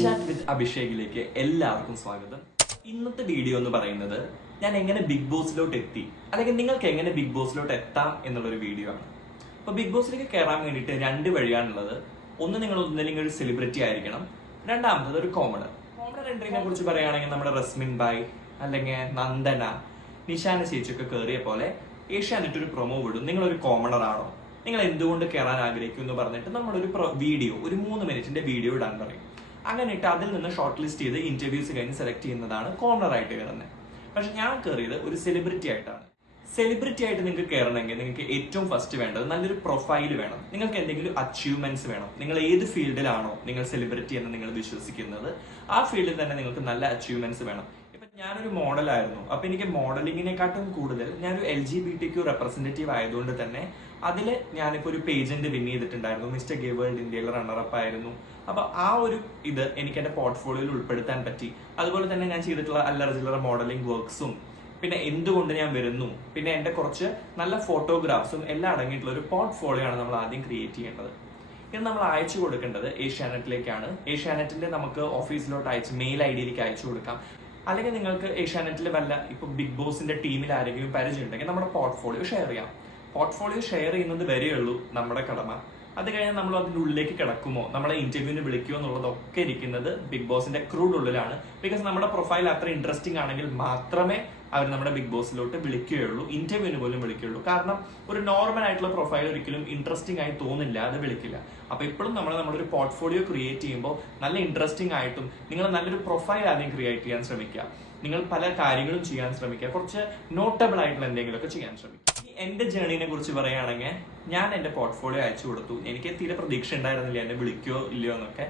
Chat with അഭിഷേകിലേക്ക് എല്ലാവർക്കും സ്വാഗതം. ഇന്നത്തെ വീഡിയോ എന്ന് പറയുന്നത് ഞാൻ എങ്ങനെ ബിഗ് ബോസിലോട്ട് എത്തി അല്ലെങ്കിൽ നിങ്ങൾക്ക് എങ്ങനെ ബിഗ് ബോസിലോട്ട് എത്താം എന്നുള്ളൊരു വീഡിയോ ആണ്. അപ്പൊ ബിഗ് ബോസിലേക്ക് കയറാൻ വേണ്ടിയിട്ട് രണ്ട് വഴിയാണുള്ളത്. ഒന്ന് നിങ്ങൾ ഒന്നില്ലെങ്കിൽ ഒരു സെലിബ്രിറ്റി ആയിരിക്കണം. രണ്ടാമത്തത് ഒരു കോമണർ കോമണർ എൻട്രീനെ കുറിച്ച് പറയുകയാണെങ്കിൽ നമ്മുടെ റസ്മിൻ ബായ് അല്ലെങ്കിൽ നന്ദന നിഷാന ചേച്ചിയൊക്കെ കയറിയ പോലെ ഏഷ്യാനെറ്റ് ഒരു പ്രൊമോ വിടും. നിങ്ങളൊരു കോമണർ ആണോ? നിങ്ങൾ എന്തുകൊണ്ട് കയറാൻ ആഗ്രഹിക്കും എന്ന് പറഞ്ഞിട്ട് നമ്മളൊരു വീഡിയോ ഒരു മൂന്ന് മിനിറ്റിന്റെ വീഡിയോ ഇടാൻ പറയും. അങ്ങനെ ഇട്ട് അതിൽ നിന്ന് ഷോർട്ട് ലിസ്റ്റ് ചെയ്ത് ഇന്റർവ്യൂസ് കഴിഞ്ഞ് സെലക്ട് ചെയ്യുന്നതാണ് കോർണർ ആയിട്ട് കയറുന്നത് പക്ഷെ ഞാൻ കയറിയത് ഒരു സെലിബ്രിറ്റി ആയിട്ടാണ്. സെലിബ്രിറ്റി ആയിട്ട് നിങ്ങൾക്ക് കയറണമെങ്കിൽ നിങ്ങൾക്ക് ഏറ്റവും ഫസ്റ്റ് വേണ്ടത് നല്ലൊരു പ്രൊഫൈൽ വേണം. നിങ്ങൾക്ക് എന്തെങ്കിലും അച്ചീവ്മെന്റ്സ് വേണം. നിങ്ങൾ ഏത് ഫീൽഡിലാണോ നിങ്ങൾ സെലിബ്രിറ്റി എന്ന് നിങ്ങൾ വിശ്വസിക്കുന്നത് ആ ഫീൽഡിൽ തന്നെ നിങ്ങൾക്ക് നല്ല അച്ചീവ്മെന്റ്സ് വേണം. ഞാനൊരു മോഡലായിരുന്നു. അപ്പൊ എനിക്ക് മോഡലിങ്ങിനെക്കാട്ടും കൂടുതൽ ഞാനൊരു L G B T Q representative ആയതുകൊണ്ട് തന്നെ അതിൽ ഞാനിപ്പോ ഒരു പേജന്റ് വിൻ ചെയ്തിട്ടുണ്ടായിരുന്നു. മിസ്റ്റർ ഗേ വേൾഡ് ഇന്ത്യയിൽ റണ്ണറപ്പ് ആയിരുന്നു. അപ്പൊ ആ ഒരു ഇത് എനിക്ക് എന്റെ പോർട്ട്ഫോളിയോയിൽ ഉൾപ്പെടുത്താൻ പറ്റി. അതുപോലെ തന്നെ ഞാൻ ചെയ്തിട്ടുള്ള അല്ലറ ചില്ലറ മോഡലിംഗ് വർക്ക്സും പിന്നെ എന്തുകൊണ്ട് ഞാൻ വരുന്നു പിന്നെ എന്റെ കുറച്ച് നല്ല ഫോട്ടോഗ്രാഫ്സും എല്ലാം അടങ്ങിയിട്ടുള്ള ഒരു പോർട്ട്ഫോളിയോ ആണ് നമ്മൾ ആദ്യം ക്രിയേറ്റ് ചെയ്യേണ്ടത്. ഇത് നമ്മൾ അയച്ചു കൊടുക്കേണ്ടത് ഏഷ്യാനെറ്റിലേക്കാണ്. ഏഷ്യാനെറ്റിന്റെ നമുക്ക് ഓഫീസിലോട്ട് അയച്ച് മെയിൽ ഐ ഡിയിലേക്ക് അയച്ചു കൊടുക്കാം. അല്ലെങ്കിൽ നിങ്ങൾക്ക് ഏഷ്യാനെറ്റിൽ വല്ല ഇപ്പൊ ബിഗ് ബോസിന്റെ ടീമിൽ ആരെങ്കിലും പരിചയം ഉണ്ടെങ്കിൽ നമ്മുടെ പോർട്ട്ഫോളിയോ ഷെയർ ചെയ്യാം. പോർട്ട്ഫോളിയോ ഷെയർ ചെയ്യുന്നത് വരെയുള്ളൂ നമ്മുടെ കടമ. അത് കഴിഞ്ഞാൽ നമ്മൾ അതിന്റെ ഉള്ളിലേക്ക് കിടക്കുമോ? നമ്മളെ ഇന്റർവ്യൂവിന് വിളിക്കുമോ എന്നുള്ളതൊക്കെ ഇരിക്കുന്നത് ബിഗ് ബോസിന്റെ ക്രൂഡ് ഉള്ളിലാണ്. ബിക്കോസ് നമ്മുടെ പ്രൊഫൈൽ അത്ര ഇൻട്രസ്റ്റിംഗ് ആണെങ്കിൽ മാത്രമേ അവർ നമ്മുടെ ബിഗ് ബോസിലോട്ട് വിളിക്കുകയുള്ളൂ. ഇന്റർവ്യൂവിന് പോലും വിളിക്കുകയുള്ളൂ. കാരണം ഒരു നോർമൽ ആയിട്ടുള്ള പ്രൊഫൈൽ ഒരിക്കലും ഇൻട്രസ്റ്റിംഗ് ആയി തോന്നില്ല. അത് വിളിക്കില്ല. അപ്പൊ ഇപ്പോഴും നമ്മൾ നമ്മളൊരു പോർട്ട്ഫോളിയോ ക്രിയേറ്റ് ചെയ്യുമ്പോൾ നല്ല ഇൻട്രസ്റ്റിംഗ് ആയിട്ടും നിങ്ങൾ നല്ലൊരു പ്രൊഫൈൽ ആദ്യം ക്രിയേറ്റ് ചെയ്യാൻ ശ്രമിക്കുക. നിങ്ങൾ പല കാര്യങ്ങളും ചെയ്യാൻ ശ്രമിക്കുക. കുറച്ച് നോട്ടബിൾ ആയിട്ടുള്ള എന്തെങ്കിലുമൊക്കെ ചെയ്യാൻ ശ്രമിക്കുക. എന്റെ ജേർണിനെ കുറിച്ച് പറയുകയാണെങ്കിൽ ഞാൻ എന്റെ പോർട്ട്ഫോളിയോ അയച്ചു കൊടുത്തു. എനിക്ക് തീരെ പ്രതീക്ഷ ഉണ്ടായിരുന്നില്ല എന്നെ വിളിക്കോ ഇല്ലയോ എന്നൊക്കെ.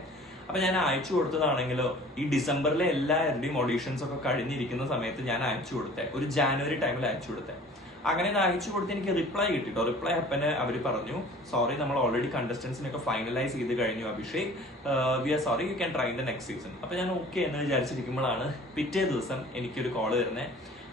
അപ്പൊ ഞാൻ അയച്ചു കൊടുത്തതാണെങ്കിലോ ഈ ഡിസംബറിലെ എല്ലാവരുടെയും ഓഡീഷൻസ് ഒക്കെ കഴിഞ്ഞിരിക്കുന്ന സമയത്ത് ഞാൻ അയച്ചു കൊടുത്തേ. ഒരു ജാനുവരി ടൈമിൽ അയച്ചു കൊടുത്തേ. അങ്ങനെ ഇത് അയച്ചു കൊടുത്ത് എനിക്ക് റിപ്ലൈ കിട്ടിട്ടോ. റിപ്ലൈ അപ്പനെ അവർ പറഞ്ഞു സോറി നമ്മൾ ഓൾറെഡി കണ്ടസ്റ്റൻസിനൊക്കെ ഫൈനലൈസ് ചെയ്ത് കഴിഞ്ഞു Abhishek. We are sorry you can try in the next season അപ്പൊ ഞാൻ ഓക്കെ എന്ന് വിചാരിച്ചിരിക്കുമ്പോഴാണ് പിറ്റേ ദിവസം എനിക്കൊരു കോൾ വരുന്നത്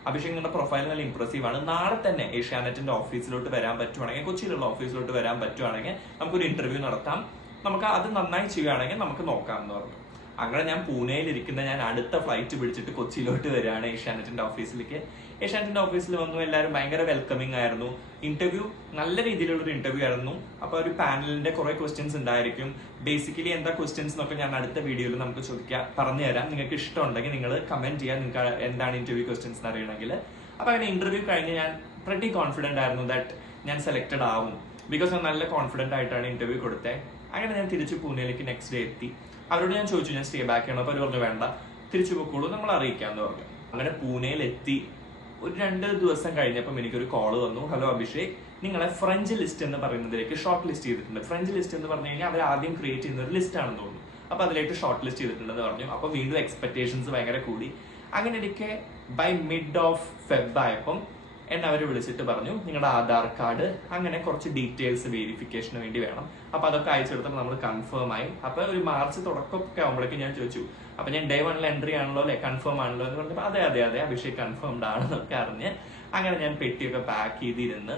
അഭിഷേക് നിങ്ങളുടെ പ്രൊഫൈൽ നല്ല ഇംപ്രസീവ് ആണ്. നാളെ തന്നെ ഏഷ്യാനെറ്റിന്റെ ഓഫീസിലോട്ട് വരാൻ പറ്റുവാണെങ്കിൽ കൊച്ചിയിലുള്ള ഓഫീസിലോട്ട് വരാൻ പറ്റുവാണെങ്കിൽ നമുക്കൊരു ഇന്റർവ്യൂ നടത്താം. നമുക്ക് അത് നന്നായി ചെയ്യുകയാണെങ്കിൽ നമുക്ക് നോക്കാം എന്ന് പറഞ്ഞു. അങ്ങനെ ഞാൻ പൂനെയിൽ ഇരിക്കുന്ന ഞാൻ അടുത്ത ഫ്ലൈറ്റ് പിടിച്ചിട്ട് കൊച്ചിയിലോട്ട് വരികയാണ് ഏഷ്യാനെറ്റിന്റെ ഓഫീസിലേക്ക് ഏഷ്യാനെറ്റിന്റെ ഓഫീസിൽ വന്നു എല്ലാവരും ഭയങ്കര വെൽക്കമിങ് ആയിരുന്നു. ഇന്റർവ്യൂ നല്ല രീതിയിലുള്ള ഒരു ഇന്റർവ്യൂ ആയിരുന്നു. അപ്പൊ ഒരു പാനലിന്റെ കുറെ ക്വസ്റ്റ്യൻസ് ഉണ്ടായിരിക്കും. ബേസിക്കലി എന്താ ക്വസ്റ്റ്യൻസ് എന്നൊക്കെ ഞാൻ അടുത്ത വീഡിയോയിൽ നമുക്ക് ചോദിക്കാം. പറഞ്ഞു തരാം. നിങ്ങൾക്ക് ഇഷ്ടമുണ്ടെങ്കിൽ നിങ്ങൾ കമന്റ് ചെയ്യാൻ നിങ്ങൾക്ക് എന്താണ് ഇന്റർവ്യൂ ക്വസ്റ്റ്യൻസ് അറിയണമെങ്കിൽ. അപ്പൊ അങ്ങനെ ഇന്റർവ്യൂ കഴിഞ്ഞ് ഞാൻ പ്രട്ടി കോൺഫിഡന്റ് ആയിരുന്നു ദാറ്റ് ഞാൻ സെലക്ടഡ് ആവും. ബിക്കോസ് ഞാൻ നല്ല കോൺഫിഡന്റ് ആയിട്ടാണ് ഇന്റർവ്യൂ കൊടുത്തത് അങ്ങനെ ഞാൻ തിരിച്ച് പൂനെയിലേക്ക് നെക്സ്റ്റ് ഡേ എത്തി. അവരോട് ഞാൻ ചോദിച്ചു ഞാൻ സ്റ്റേ ബാക്ക് ചെയ്യണം. അപ്പൊ അവർ പറഞ്ഞു വേണ്ട. തിരിച്ചു പോയിക്കോളൂ നമ്മൾ അറിയിക്കാന്ന് പറഞ്ഞു. അങ്ങനെ പൂനെയിൽ എത്തി ഒരു രണ്ട് ദിവസം കഴിഞ്ഞപ്പം എനിക്കൊരു കോൾ വന്നു. ഹലോ അഭിഷേക്. നിങ്ങളെ ഫ്രഞ്ച് ലിസ്റ്റ് എന്ന് പറയുന്നതിലേക്ക് ഷോർട്ട് ലിസ്റ്റ് ചെയ്തിട്ടുണ്ട്. ഫ്രഞ്ച് ലിസ്റ്റ് എന്ന് പറഞ്ഞു കഴിഞ്ഞാൽ അവർ ആദ്യം ക്രിയേറ്റ് ചെയ്യുന്ന ഒരു ലിസ്റ്റ് ആണെന്ന് തോന്നുന്നു. അപ്പൊ അതിലേക്ക് ഷോർട്ട് ലിസ്റ്റ് ചെയ്തിട്ടുണ്ടെന്ന് പറഞ്ഞു. അപ്പൊ വീണ്ടും എക്സ്പെക്ടേഷൻസ് ഭയങ്കര കൂടി. അങ്ങനെ ഇരിക്കെ ബൈ മിഡ് ഓഫ് ഫെബ് ആയപ്പം എന്നെ അവർ വിളിച്ചിട്ട് പറഞ്ഞു നിങ്ങളുടെ ആധാർ കാർഡ് അങ്ങനെ കുറച്ച് ഡീറ്റെയിൽസ് വെരിഫിക്കേഷന് വേണ്ടി വേണം. അപ്പൊ അതൊക്കെ അയച്ചു കൊടുത്തപ്പോൾ നമ്മൾ കൺഫേം ആയി. അപ്പൊ ഒരു മാർച്ച് തുടക്കമൊക്കെ ആകുമ്പോഴേക്കും ഞാൻ ചോദിച്ചു അപ്പൊ ഞാൻ ഡേ വണ്ണിൽ എൻട്രി ആണല്ലോ അല്ലെ? കൺഫേം ആണല്ലോ? എന്ന് പറഞ്ഞപ്പോൾ അതെ അതെ അതെ അഭിഷേക് കൺഫേംഡ് ആണെന്നൊക്കെ അറിഞ്ഞ് അങ്ങനെ ഞാൻ പെട്ടിയൊക്കെ പാക്ക് ചെയ്തിരുന്ന്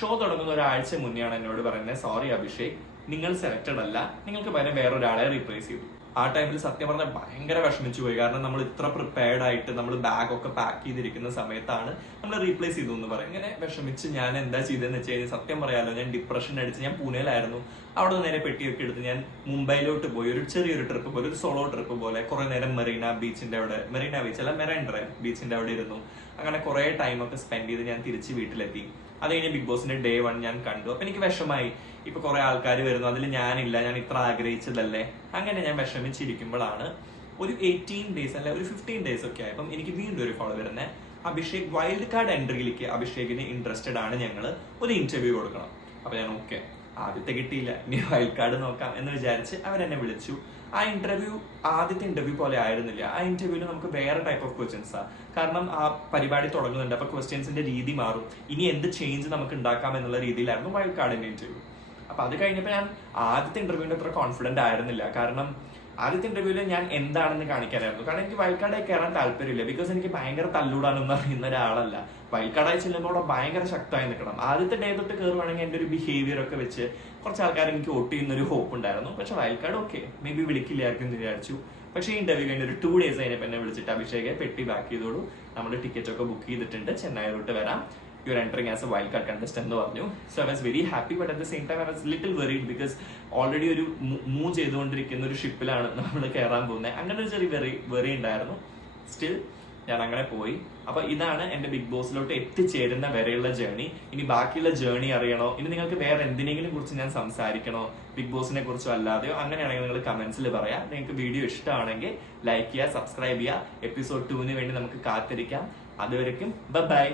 ഷോ തുടങ്ങുന്ന ഒരാഴ്ച മുന്നെയാണ് എന്നോട് പറയുന്നത്. സോറി അഭിഷേക് നിങ്ങൾ സെലക്റ്റഡ് അല്ല. നിങ്ങൾക്ക് പകരം വേറൊരാളെ റീപ്ലേസ് ചെയ്തു. ആ ടൈമിൽ സത്യം പറഞ്ഞാൽ ഭയങ്കര വിഷമിച്ചു പോയി. കാരണം നമ്മൾ ഇത്ര പ്രിപ്പയർഡ് ആയിട്ട് നമ്മൾ ബാഗ് ഒക്കെ പാക്ക് ചെയ്തിരിക്കുന്ന സമയത്താണ് നമ്മൾ റീപ്ലേസ് ചെയ്തു എന്ന് പറയും. ഇങ്ങനെ വിഷമിച്ച് ഞാൻ എന്താ ചെയ്തതെന്ന് വെച്ച് കഴിഞ്ഞാൽ സത്യം പറയാലോ ഞാൻ ഡിപ്രഷൻ അടിച്ച് ഞാൻ പൂനെയിലായിരുന്നു. അവിടെ നേരെ പെട്ടിയൊക്കെ എടുത്ത് ഞാൻ മുംബൈയിലോട്ട് പോയി. ഒരു ചെറിയൊരു ട്രിപ്പ് പോലെ ഒരു സോളോ ട്രിപ്പ് പോലെ. കുറെ നേരം മെറീന ബീച്ചിന്റെ അവിടെ മെറീന ബീച്ച് അല്ല മെറൈൻ ഡ്രൈവ് ബീച്ചിന്റെ അവിടെ ഇരുന്നു. അങ്ങനെ കുറെ ടൈം ഒക്കെ സ്പെൻഡ് ചെയ്ത് ഞാൻ തിരിച്ച് വീട്ടിലെത്തി. അത് കഴിഞ്ഞ് ബിഗ് ബോസിന്റെ ഡേ വൺ ഞാൻ കണ്ടു. അപ്പൊ എനിക്ക് വിഷമായി. ഇപ്പൊ കുറെ ആൾക്കാർ വരുന്നു. അതിൽ ഞാനില്ല. ഞാൻ ഇത്ര ആഗ്രഹിച്ചതല്ലേ? അങ്ങനെ ഞാൻ വിഷമിച്ചിരിക്കുമ്പോഴാണ് ഒരു എയ്റ്റീൻ ഡേയ്സ് അല്ലെ ഒരു ഫിഫ്റ്റീൻ ഡേയ്സ് ഒക്കെ ആയപ്പോൾ എനിക്ക് വീണ്ടും ഒരു ഫോളോ വരുന്നത് അഭിഷേക് വൈൽഡ് കാർഡ് എൻട്രിയിലേക്ക് അഭിഷേകിന് ഇൻട്രസ്റ്റഡ് ആണ് ഞങ്ങൾ ഒരു ഇന്റർവ്യൂ കൊടുക്കണം. അപ്പൊ ഞാൻ ഓക്കെ ആദ്യത്തെ കിട്ടിയില്ല. ഇനി വൈൽഡ് കാർഡ് നോക്കാം. എന്ന് വിചാരിച്ച് അവരെന്നെ വിളിച്ചു. ആ ഇന്റർവ്യൂ ആദ്യത്തെ ഇന്റർവ്യൂ പോലെ ആയിരുന്നില്ല. ആ ഇന്റർവ്യൂവിൽ നമുക്ക് വേറെ ടൈപ്പ് ഓഫ് ക്വസ്റ്റ്യൻസാ കാരണം ആ പരിപാടി തുടങ്ങുന്നുണ്ട്. അപ്പൊ ക്വസ്റ്റ്യൻസിന്റെ രീതി മാറും. ഇനി എന്ത് ചേഞ്ച് നമുക്ക് ഉണ്ടാക്കാം എന്നുള്ള രീതിയിലായിരുന്നു വൈൽഡ് കാർഡിന്റെ ഇന്റർവ്യൂ അപ്പൊ അത് കഴിഞ്ഞപ്പോൾ ഞാൻ ആദ്യത്തെ ഇന്റർവ്യൂവിന്റെ അത്ര കോൺഫിഡന്റ് ആയിരുന്നില്ല. കാരണം ആദ്യത്തെ ഇന്റർവ്യൂവിൽ ഞാൻ എന്താണെന്ന് കാണിക്കാനായിരുന്നു. കാരണം എനിക്ക് വയൽക്കാടായി കയറാൻ താല്പര്യമില്ല. ബിക്കോസ് എനിക്ക് ഭയങ്കര തല്ലൂടാണെന്ന് പറയുന്ന ഒരാളല്ല. വയൽക്കാടായി ചെല്ലുമ്പോൾ അവിടെ ഭയങ്കര ശക്തമായി നിൽക്കണം. ആദ്യത്തെ ഡേ തൊട്ട് കയറുവാണെങ്കിൽ എന്റെ ഒരു ബിഹേവിയർ ഒക്കെ വെച്ച് കുറച്ച് ആൾക്കാർ എനിക്ക് വോട്ട് ചെയ്യുന്ന ഒരു ഹോപ്പ് ഉണ്ടായിരുന്നു. പക്ഷെ വയൽക്കാട് ഓക്കെ മേ ബി വിളിക്കില്ലായിരിക്കും എന്ന് വിചാരിച്ചു. പക്ഷേ ഈ ഇന്റർവ്യൂ കഴിഞ്ഞ ഒരു ടു ഡേയ്സ് കഴിഞ്ഞപ്പോൾ എന്നെ വിളിച്ചിട്ട് അഭിഷേകെ പെട്ടി ബാക്ക് ചെയ്തോളൂ. നമ്മൾ ടിക്കറ്റ് ഒക്കെ ബുക്ക് ചെയ്തിട്ടുണ്ട്. ചെന്നൈയിലോട്ട് വരാം. You are entering as a wild card contest എന്ന് പറഞ്ഞു. So I was very happy but at the same time I was little worried because already ഒരു മൂവ് ചെയ്തുകൊണ്ടിരിക്കുന്ന ഒരു ഷിപ്പിലാണ് നമ്മൾ കയറാൻ പോകുന്നത് അങ്ങനെ ഒരു ചെറിയ വെറി വെറി ഉണ്ടായിരുന്നു. സ്റ്റിൽ ഞാൻ അങ്ങനെ പോയി. അപ്പൊ ഇതാണ് എന്റെ ബിഗ് ബോസിലോട്ട് എത്തിച്ചേരുന്ന വരെയുള്ള ജേർണി ഇനി ബാക്കിയുള്ള ജേർണി അറിയണോ? ഇനി നിങ്ങൾക്ക് വേറെ എന്തിനെങ്കിലും കുറിച്ച് ഞാൻ സംസാരിക്കണോ? ബിഗ് ബോസിനെ കുറിച്ചോ അല്ലാതെയോ? അങ്ങനെയാണെങ്കിൽ നിങ്ങൾ കമന്റ്സിൽ പറയാം. നിങ്ങൾക്ക് വീഡിയോ ഇഷ്ടമാണെങ്കിൽ ലൈക്ക് ചെയ്യുക സബ്സ്ക്രൈബ് ചെയ്യുക. എപ്പിസോഡ് ടുവിന് വേണ്ടി നമുക്ക് കാത്തിരിക്കാം. അതുവരെക്കും ബൈ